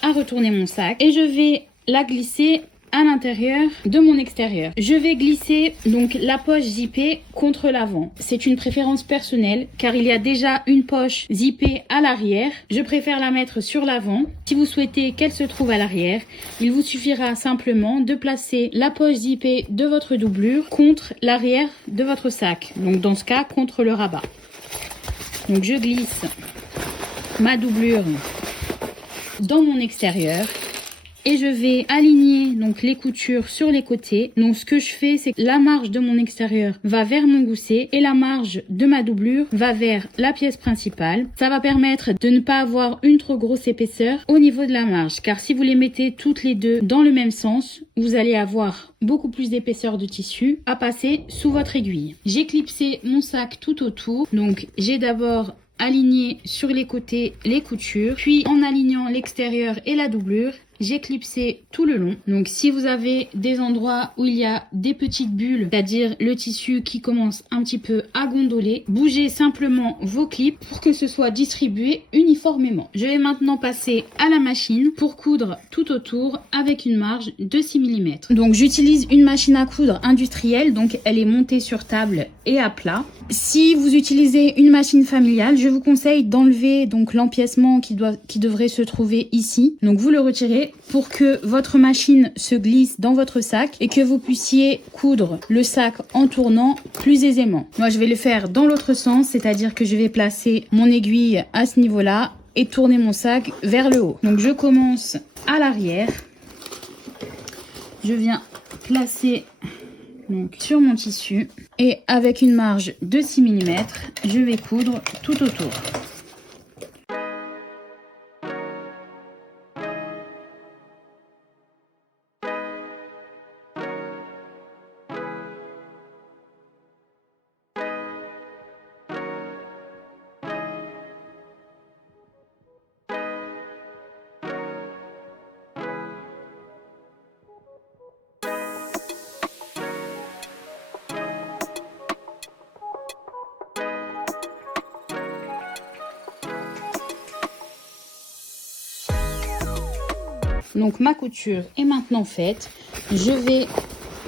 à retourner mon sac. Et je vais la glisser à l'intérieur de mon extérieur. Je vais glisser donc la poche zippée contre l'avant. C'est une préférence personnelle car il y a déjà une poche zippée à l'arrière. Je préfère la mettre sur l'avant. Si vous souhaitez qu'elle se trouve à l'arrière, il vous suffira simplement de placer la poche zippée de votre doublure contre l'arrière de votre sac. Donc dans ce cas, contre le rabat. Donc je glisse ma doublure dans mon extérieur et je vais aligner donc les coutures sur les côtés. Donc ce que je fais, c'est que la marge de mon extérieur va vers mon gousset et la marge de ma doublure va vers la pièce principale. Ça va permettre de ne pas avoir une trop grosse épaisseur au niveau de la marge, car si vous les mettez toutes les deux dans le même sens, vous allez avoir beaucoup plus d'épaisseur de tissu à passer sous votre aiguille. J'ai clipsé mon sac tout autour, donc j'ai d'abord aligné sur les côtés les coutures, puis en alignant l'extérieur et la doublure, j'ai clipsé tout le long. Donc si vous avez des endroits où il y a des petites bulles, c'est-à-dire le tissu qui commence un petit peu à gondoler, bougez simplement vos clips pour que ce soit distribué uniformément. Je vais maintenant passer à la machine pour coudre tout autour avec une marge de 6 mm. Donc j'utilise une machine à coudre industrielle, donc elle est montée sur table et à plat. Si vous utilisez une machine familiale, je vous conseille d'enlever donc l'empiècement qui devrait se trouver ici. Donc vous le retirez pour que votre machine se glisse dans votre sac et que vous puissiez coudre le sac en tournant plus aisément. Moi je vais le faire dans l'autre sens, c'est-à-dire que je vais placer mon aiguille à ce niveau-là et tourner mon sac vers le haut. Donc je commence à l'arrière. Je viens placer donc sur mon tissu et avec une marge de 6 mm, je vais coudre tout autour. Donc ma couture est maintenant faite. Je vais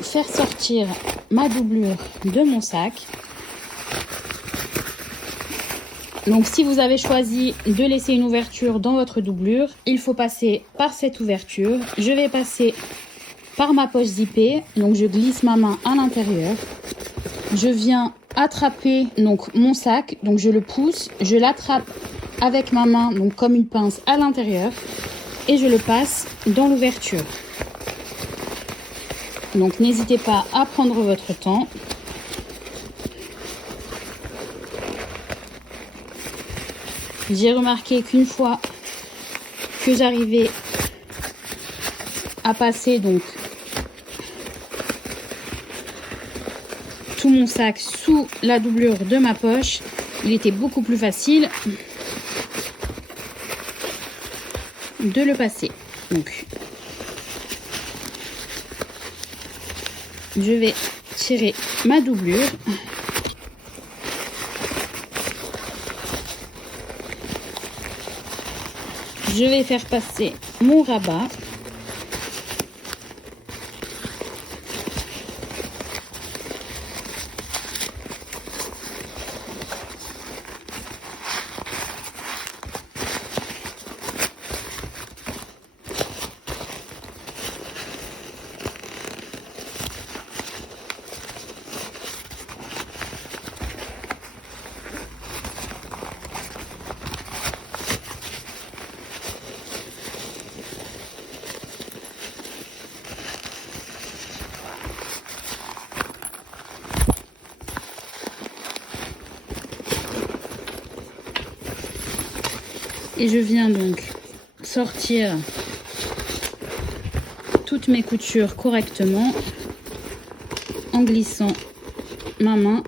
faire sortir ma doublure de mon sac. Donc si vous avez choisi de laisser une ouverture dans votre doublure, il faut passer par cette ouverture. Je vais passer par ma poche zippée. Donc je glisse ma main à l'intérieur. Je viens attraper donc mon sac. Donc je le pousse, je l'attrape avec ma main, donc comme une pince à l'intérieur. Et je le passe dans l'ouverture. Donc n'hésitez pas à prendre votre temps. J'ai remarqué qu'une fois que j'arrivais à passer donc tout mon sac sous la doublure de ma poche, il était beaucoup plus facile de le passer. Donc je vais tirer ma doublure. Je vais faire passer mon rabat. Et je viens donc sortir toutes mes coutures correctement en glissant ma main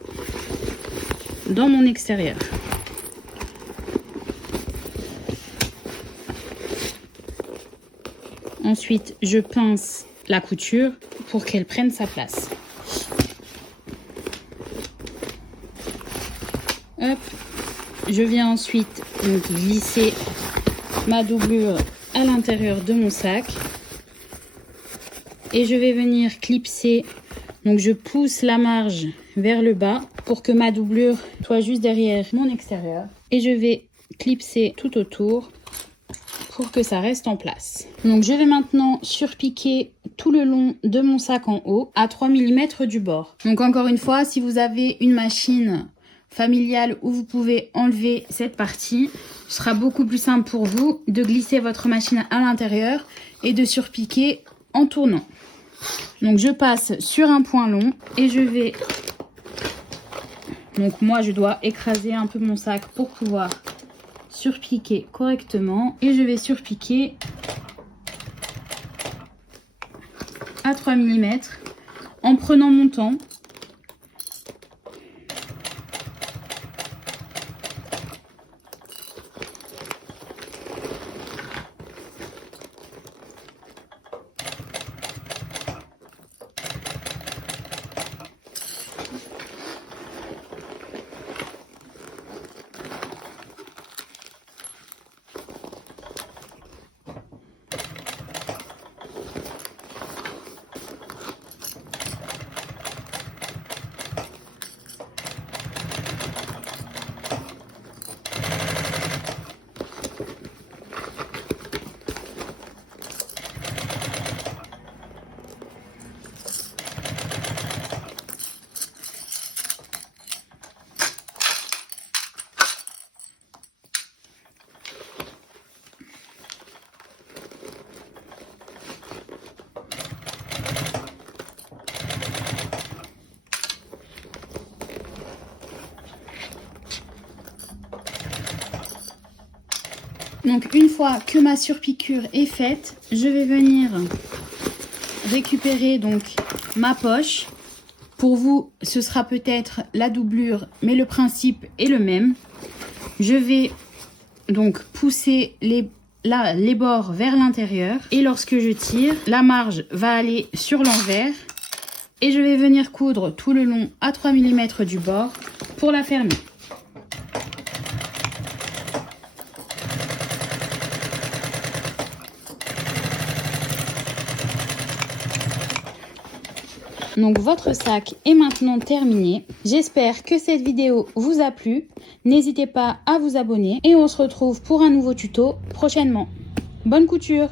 dans mon extérieur. Ensuite, je pince la couture pour qu'elle prenne sa place. Hop. Je viens ensuite donc glisser ma doublure à l'intérieur de mon sac et je vais venir clipser. Donc je pousse la marge vers le bas pour que ma doublure soit juste derrière mon extérieur et je vais clipser tout autour pour que ça reste en place. Donc je vais maintenant surpiquer tout le long de mon sac en haut à 3 mm du bord. Donc encore une fois, si vous avez une machine familiale où vous pouvez enlever cette partie, ce sera beaucoup plus simple pour vous de glisser votre machine à l'intérieur et de surpiquer en tournant. Donc je passe sur un point long et je vais, donc moi je dois écraser un peu mon sac pour pouvoir surpiquer correctement et je vais surpiquer à 3 mm en prenant mon temps. Donc une fois que ma surpiqûre est faite, je vais venir récupérer donc ma poche. Pour vous, ce sera peut-être la doublure, mais le principe est le même. Je vais donc pousser les bords vers l'intérieur et lorsque je tire, la marge va aller sur l'envers et je vais venir coudre tout le long à 3 mm du bord pour la fermer. Donc votre sac est maintenant terminé. J'espère que cette vidéo vous a plu. N'hésitez pas à vous abonner et on se retrouve pour un nouveau tuto prochainement. Bonne couture!